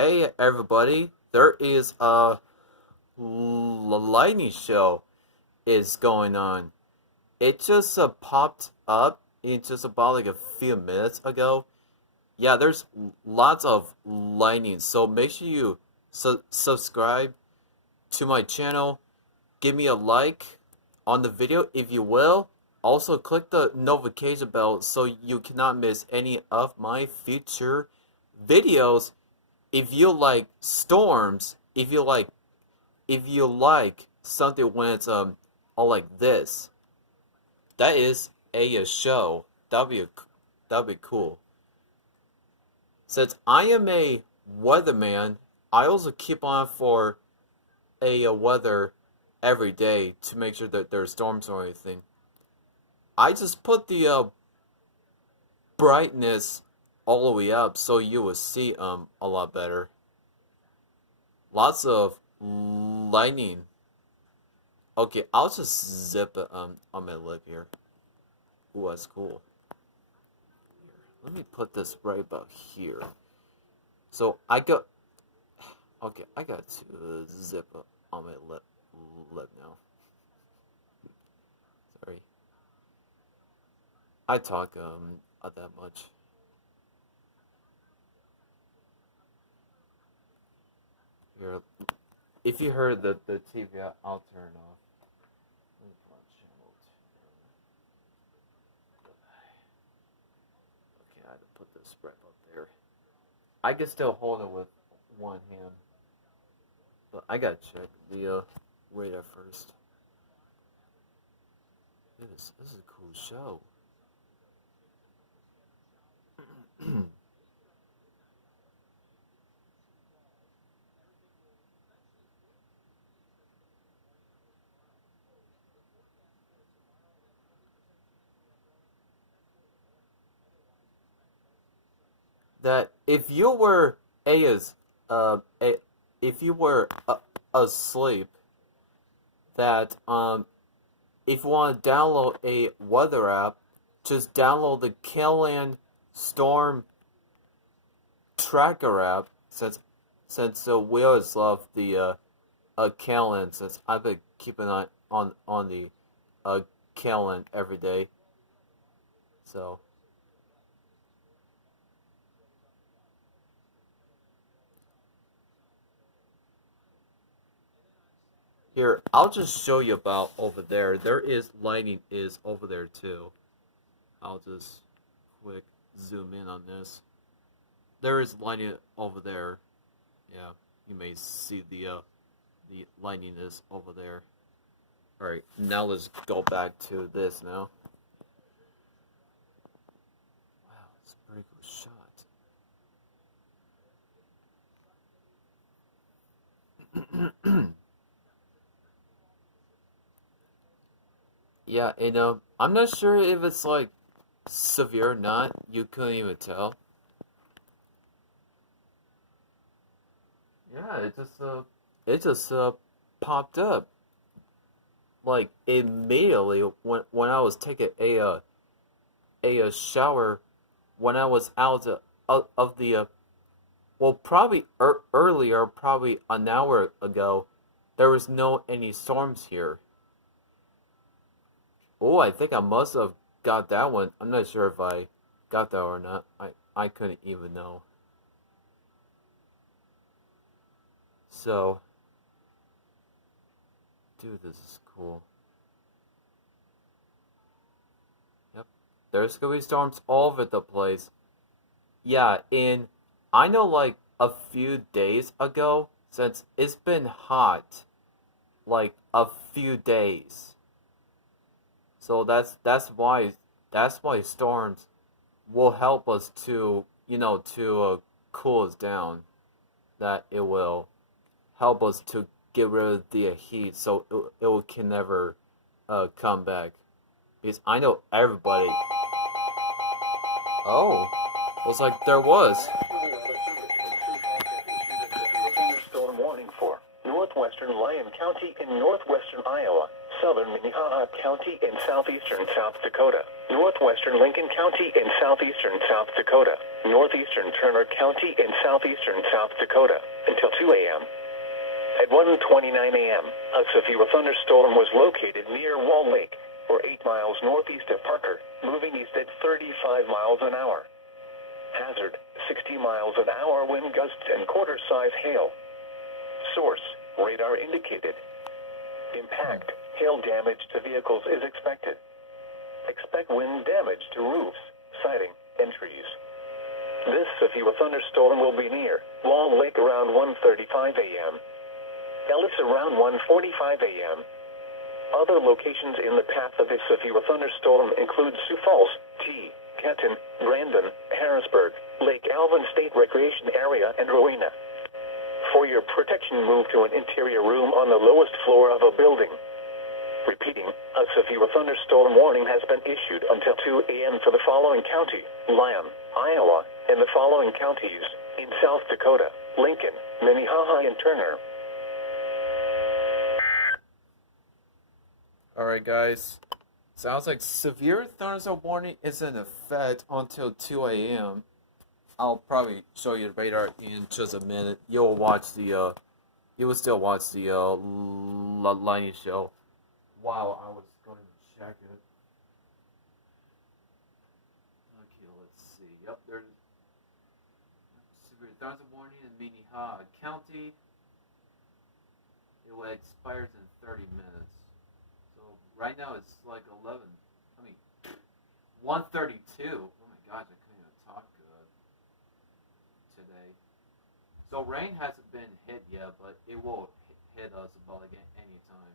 Hey everybody, there is a lightning show is going on. It just popped up in just about like a few minutes ago. Yeah, there's lots of lightning, so make sure you subscribe to my channel. Give me a like on the video if you will. Also click the notification bell so you cannot miss any of my future videos. If you like storms, if you like something when it's all like this, that is a show. That'd be cool. Since I am a weatherman, I also keep on for a weather every day to make sure that there's storms or anything. I just put the brightness all the way up so you will see a lot better. Lots of lightning. Okay, I'll just zip it on my lip here. Ooh, that's cool. Let me put this right about here. So I got. Okay, I got to zip it on my lip now. Sorry. I talk not that much. Here, if you heard the TV, I'll turn it off. Let me put on channel 2. Okay, I had to put this right up there. I can still hold it with one hand, but I gotta check the radar first. This is a cool show. That if you were a if you were asleep, that if you want to download a weather app, just download the Kalen Storm Tracker app. Since we always love the Kalen, since I've been keeping on the Kalen every day, so. Here, I'll just show you about over there. There is lightning is over there too. I'll just quick zoom in on this. There is lightning over there. Yeah, you may see the lightning is over there. All right, now let's go back to this now. Wow, it's a pretty cool shot. Yeah, and I'm not sure if it's like severe or not. You couldn't even tell. Yeah, it just popped up like immediately when I was taking a shower when I was out of the well, probably earlier, probably an hour ago. There was no any storms here. Oh, I think I must have got that one. I'm not sure if I got that or not. I couldn't even know. So, dude, this is cool. Yep. There's gonna be storms all over the place. Yeah, I know like a few days ago, since it's been hot, like a few days. So that's why storms will help us to cool us down. That it will help us to get rid of the heat, so it can never come back. Because I know everybody. Oh, looks like there was. Thunderstorm warning for northwestern Lyon County in northwestern Iowa, southern Minnehaha County in southeastern South Dakota, northwestern Lincoln County in southeastern South Dakota, northeastern Turner County in southeastern South Dakota, until 2 a.m. At 1:29 a.m., a severe thunderstorm was located near Wall Lake, or 8 miles northeast of Parker, moving east at 35 miles an hour. Hazard, 60 miles an hour wind gusts and quarter-size hail. Source, radar indicated. Impact, hail damage to vehicles is expected. Expect wind damage to roofs, siding, and trees. This severe thunderstorm will be near Wall Lake around 1:35 a.m. Ellis around 1:45 a.m. Other locations in the path of this severe thunderstorm include Sioux Falls, Kenton, Brandon, Harrisburg, Lake Alvin State Recreation Area, and Rowena. For your protection, move to an interior room on the lowest floor of a building. Repeating, a severe thunderstorm warning has been issued until 2 a.m. for the following county: Lyon, Iowa, and the following counties in South Dakota: Lincoln, Minnehaha, and Turner. Alright guys, sounds like severe thunderstorm warning is in effect until 2 a.m. I'll probably show you the radar in just a minute. You will still watch the Lightning show. Wow, I was going to check it. Okay, let's see. Yep, there's severe thunderstorm warning in Minnehaha County. It will expire in 30 minutes. So right now it's like 1:32. Oh my gosh, I couldn't even talk good today. So rain hasn't been hit yet, but it will hit us about like any time.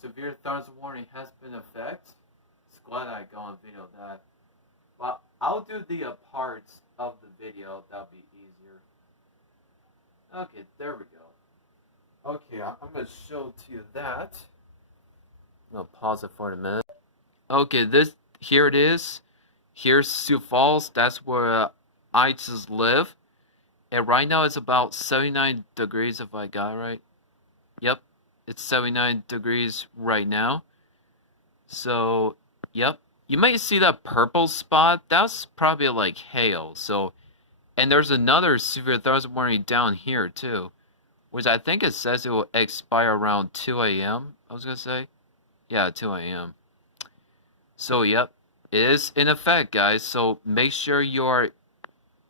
Severe thunderstorm warning has been in effect. It's glad I got on video of that. But I'll do the parts of the video. That'll be easier. Okay, there we go. Okay, I'm going to show to you that. I'm going to pause it for a minute. Okay, here it is. Here's Sioux Falls. That's where I just live. And right now it's about 79 degrees if I got it right. Yep, it's 79 degrees right now. So, yep. You might see that purple spot. That's probably like hail. So, and there's another severe thunderstorm warning down here too, which I think it says it will expire around 2 a.m. I was going to say. Yeah, 2 a.m. So, yep, it is in effect, guys. So, make sure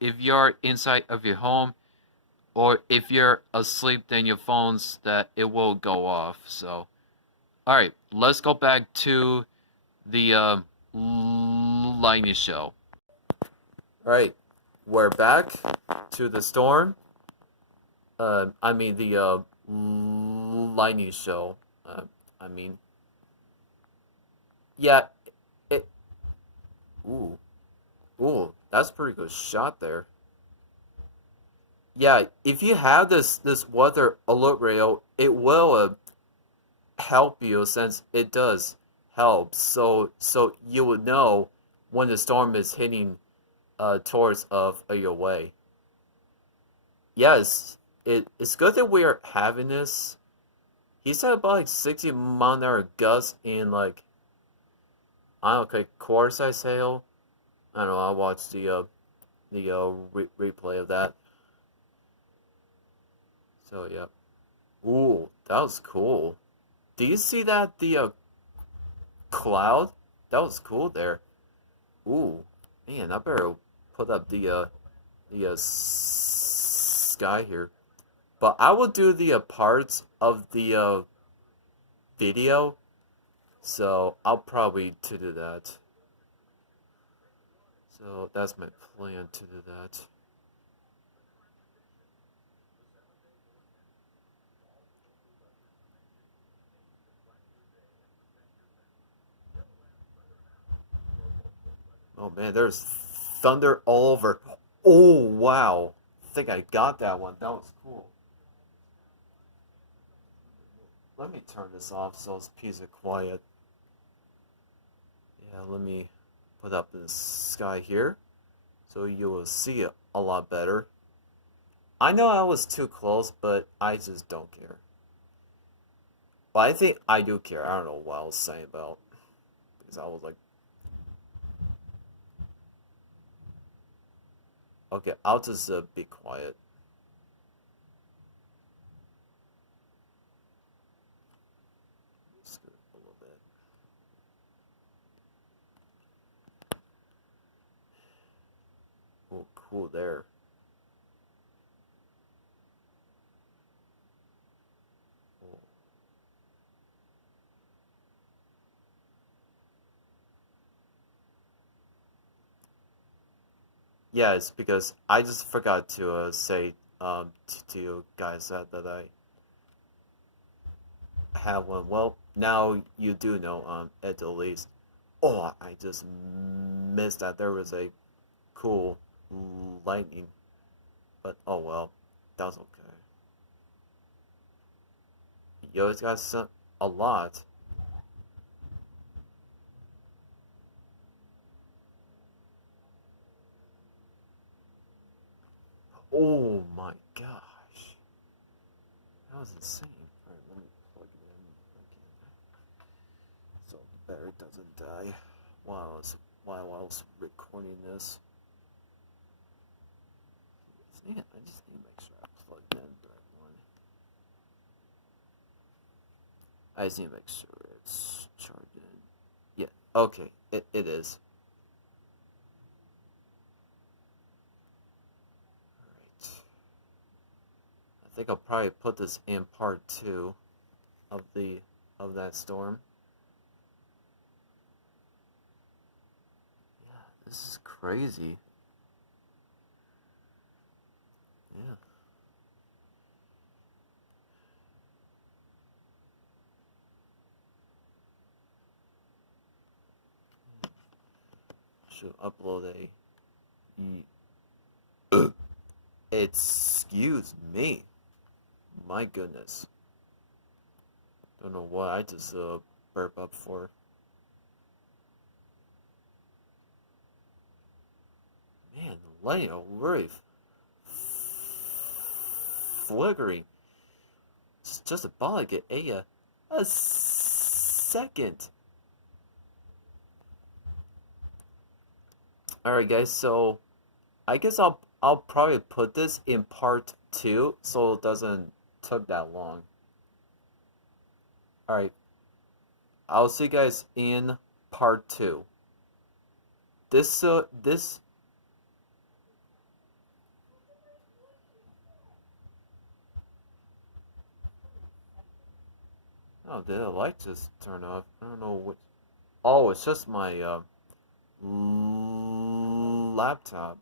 if you're inside of your home, or if you're asleep, then your phones, that it will go off. So, alright, let's go back to the Lightning show. Alright, we're back to the storm. The Lightning show. Yeah, ooh, that's a pretty good shot there. Yeah, if you have this weather alert radio, it will help you, since it does help. So you would know when the storm is hitting towards your way. Yes, it's good that we are having this. He said about like 60 mile an hour gusts in like, I don't know, like quarter-size hail. I don't know. I watched the replay of that. So yeah. Ooh, that was cool. Do you see that the cloud? That was cool there. Ooh, man, I better put up the sky here. But I will do the parts of the video. So I'll probably do that. So that's my plan, to do that. Oh man, there's thunder all over. Oh wow. I think I got that one. That was cool. Let me turn this off so it's peace and quiet. Yeah, let me put up the sky here so you will see it a lot better. I know I was too close, but I just don't care. But I think I do care. I don't know what I was saying about, because I was like, okay, I'll just be quiet. Scoot a little bit. Oh, cool there. Oh. Yeah, it's because I just forgot to say to you guys that I have one. Well, now you do know at the least. Oh, I just missed that there was a cool lightning, but oh well, that's okay. You always got some a lot. Oh my gosh, that was insane. All right, let me plug it in again so the battery doesn't die while I was recording this. Yeah, I just need to make sure I plugged in the right one. I just need to make sure it's charging. Yeah, okay, it is. Alright. I think I'll probably put this in part 2 of that storm. Yeah, this is crazy. Yeah. Should upload a excuse me. My goodness. Don't know what I just burp up for. Man, the light are really flickering. It's just about like a second. Alright guys, so I guess I'll probably put this in part 2 so it doesn't take that long. Alright, I'll see you guys in part 2. This oh, did the light just turn off? I don't know what. Oh, it's just my laptop.